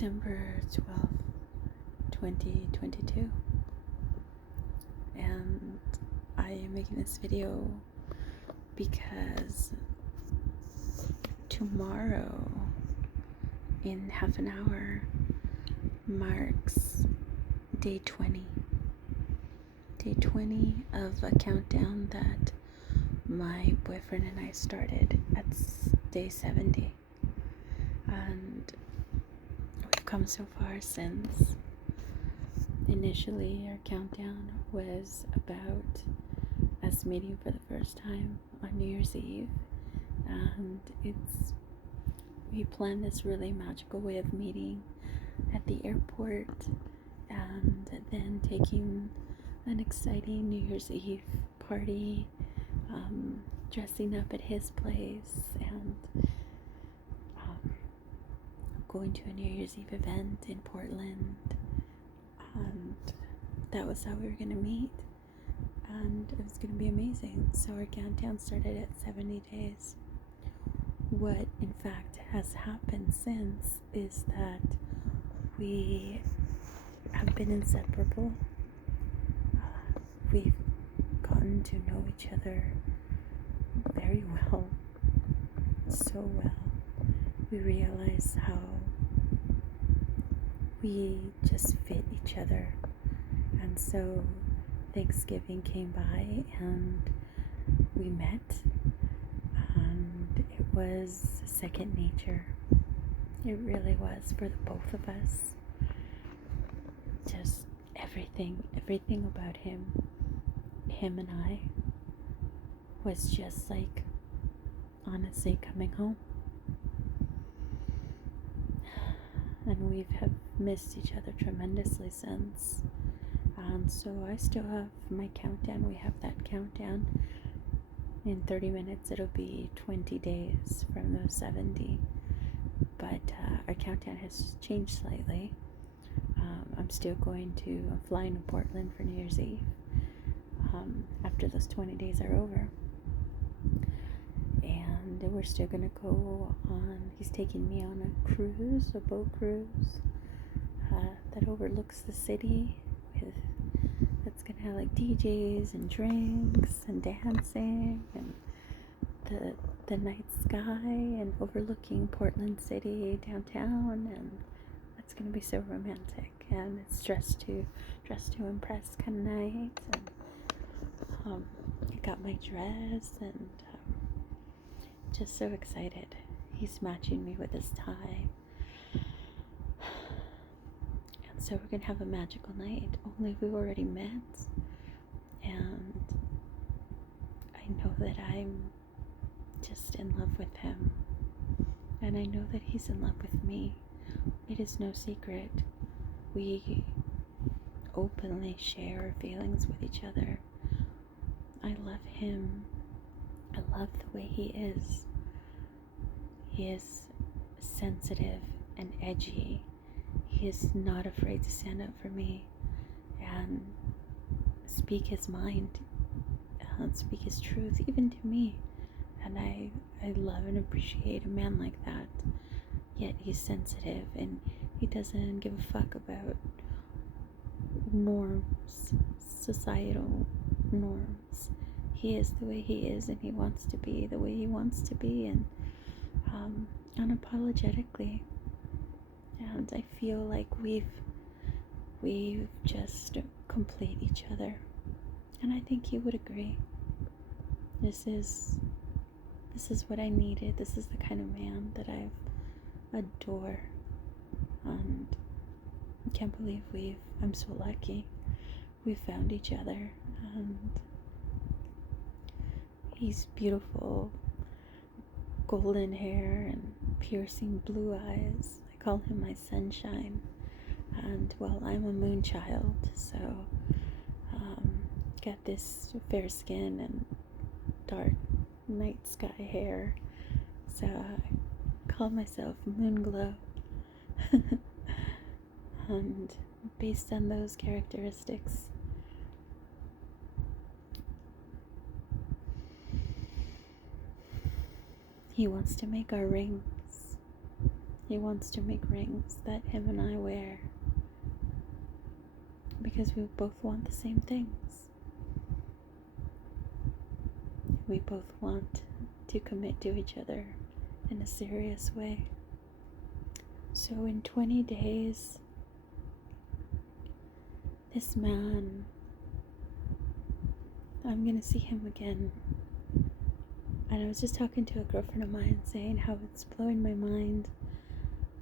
December 12th, 2022, and I am making this video because tomorrow, in half an hour, marks day 20. Day 20 of a countdown that my boyfriend and I started at day 70. And we've come so far since. Initially, our countdown was about us meeting for the first time on New Year's Eve, and we planned this really magical way of meeting at the airport, and then taking an exciting New Year's Eve party, dressing up at his place, and going to a New Year's Eve event in Portland. And that was how we were going to meet, and it was going to be amazing. So our countdown started at 70 days. What in fact has happened since is that we have been inseparable. We've gotten to know each other very well, so well. We realize how we just fit each other. And so Thanksgiving came by and we met, and it was second nature. It really was for the both of us. Just everything about him and I was just like, honestly, coming home. And we have missed each other tremendously since. And so I still have my countdown. We have that countdown. In 30 minutes, it'll be 20 days from those 70. But our countdown has changed slightly. I'm still going to fly to Portland for New Year's Eve after those 20 days are over. And we're still going to go on, he's taking me on a cruise, a boat cruise that overlooks the city. That's going to have like DJs and drinks and dancing and the night sky and overlooking Portland City downtown, and that's going to be so romantic. And it's dressed to impress kind of night. And I got my dress and just so excited. He's matching me with his tie. And so we're going to have a magical night. Only we've already met. And I know that I'm just in love with him. And I know that he's in love with me. It is no secret. We openly share our feelings with each other. I love him. I love the way he is. He is sensitive and edgy. He is not afraid to stand up for me and speak his mind and speak his truth, even to me. And I love and appreciate a man like that. Yet he's sensitive and he doesn't give a fuck about norms, societal norms. He is the way he is, and he wants to be the way he wants to be, and unapologetically. And I feel like we've just complete each other, and I think he would agree. This is what I needed. This is the kind of man that I adore, and I can't believe I'm so lucky. We found each other, and he's beautiful, golden hair and piercing blue eyes. I call him my sunshine. And well, I'm a moon child, so got this fair skin and dark night sky hair. So I call myself Moonglow. And based on those characteristics, he wants to make our rings. He wants to make rings that him and I wear because we both want the same things. We both want to commit to each other in a serious way. So in 20 days, this man, I'm gonna see him again. And I was just talking to a girlfriend of mine saying how it's blowing my mind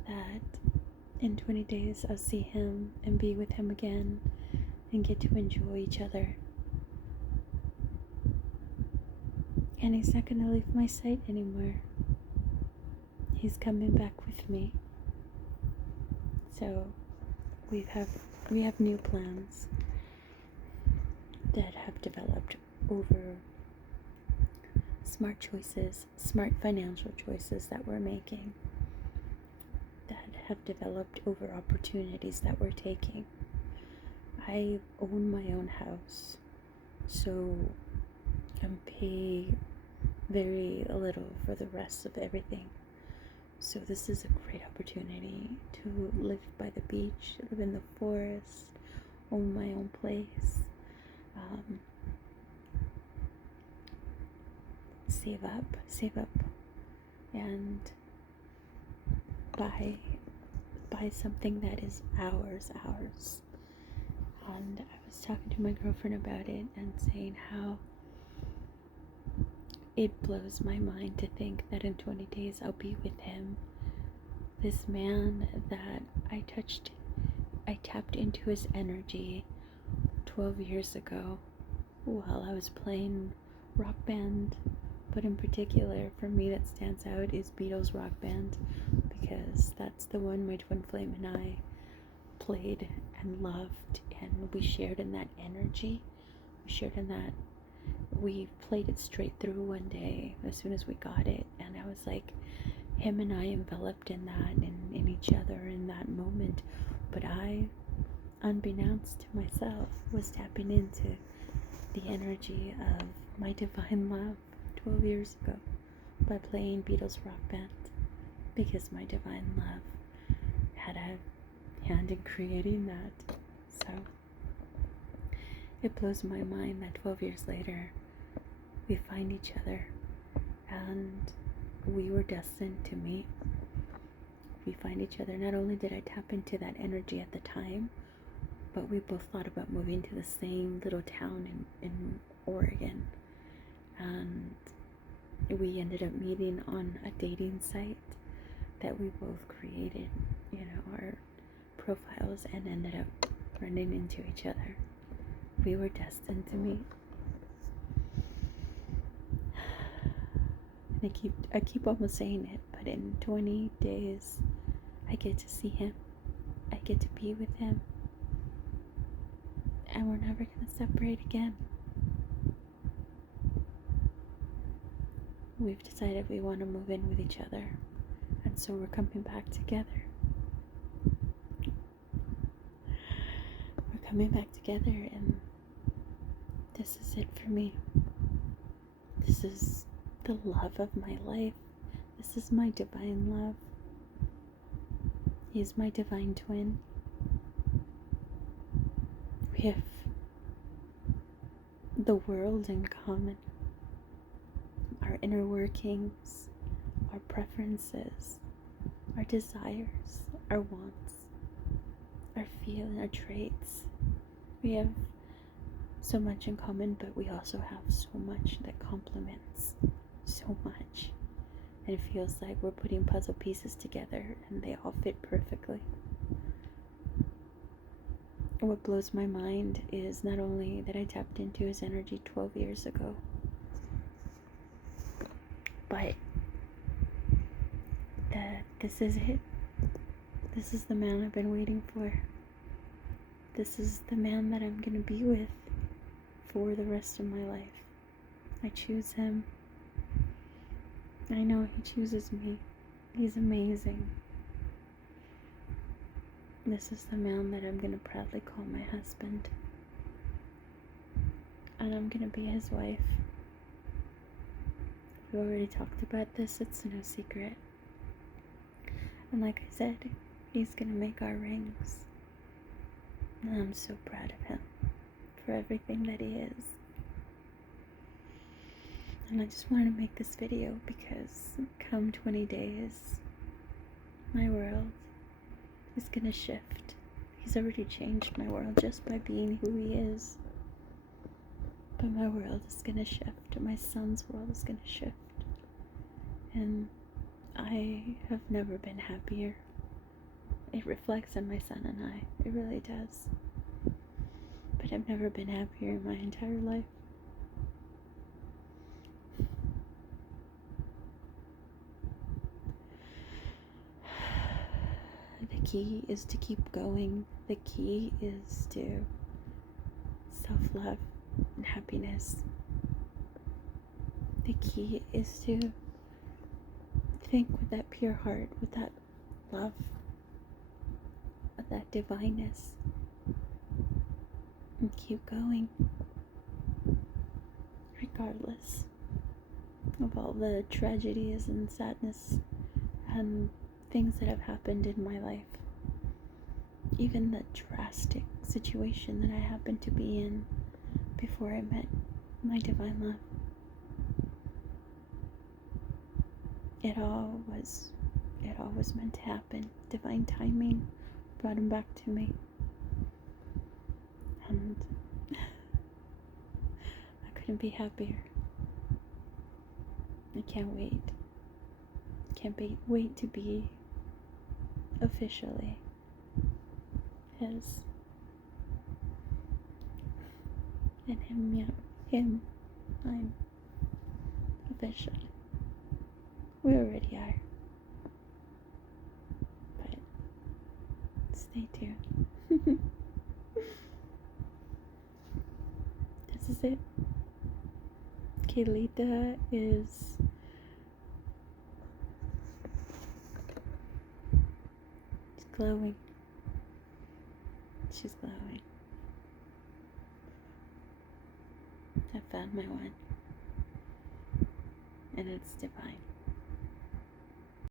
that in 20 days I'll see him and be with him again and get to enjoy each other. And he's not gonna leave my sight anymore. He's coming back with me. So we have new plans that have developed over smart choices, smart financial choices that we're making, that have developed over opportunities that we're taking. I own my own house, so I pay very little for the rest of everything. So this is a great opportunity to live by the beach, live in the forest, own my own place, save up, and buy something that is ours. And I was talking to my girlfriend about it and saying how it blows my mind to think that in 20 days I'll be with him. This man that I tapped into his energy 12 years ago while I was playing rock band. But in particular, for me, that stands out is Beatles Rock Band, because that's the one my twin flame and I played and loved, and we shared in that energy. We played it straight through one day as soon as we got it, and I was like, him and I enveloped in that, in each other in that moment. But I, unbeknownst to myself, was tapping into the energy of my divine love 12 years ago by playing Beatles Rock Band, because my divine love had a hand in creating that. So it blows my mind that 12 years later we find each other, and we were destined to meet. We find each other. Not only did I tap into that energy at the time, but we both thought about moving to the same little town in Oregon. And we ended up meeting on a dating site that we both created, our profiles, and ended up running into each other. We were destined to meet. And I keep almost saying it, but in 20 days I get to see him. I get to be with him. And we're never going to separate again. We've decided we want to move in with each other, and so we're coming back together. We're coming back together, and this is it for me. This is the love of my life. This is my divine love. He is my divine twin. We have the world in common. Our inner workings, our preferences, our desires, our wants, our feelings, our traits. We have so much in common, but we also have so much that complements so much. And it feels like we're putting puzzle pieces together and they all fit perfectly. What blows my mind is not only that I tapped into his energy 12 years ago, but that this is it. This is the man I've been waiting for. This is the man that I'm going to be with for the rest of my life. I choose him. I know he chooses me. He's amazing. This is the man that I'm going to proudly call my husband. And I'm going to be his wife. We already talked about this, it's no secret. And like I said, he's gonna make our rings. And I'm so proud of him for everything that he is. And I just wanted to make this video because come 20 days, my world is gonna shift. He's already changed my world just by being who he is. But my world is gonna shift. My son's world is gonna shift. And I have never been happier. It reflects on my son and I. It really does. But I've never been happier in my entire life. The key is to keep going. The key is to self-love and happiness. The key is to think with that pure heart, with that love, with that divineness, and keep going regardless of all the tragedies and sadness and things that have happened in my life. Even the drastic situation that I happened to be in before I met my divine love. It all was meant to happen. Divine timing brought him back to me. And I couldn't be happier. I can't wait. Wait to be officially his. And him, I'm officially. We already are. But stay tuned. This is it. Kaylita is glowing. She's glowing. I found my one. And it's divine.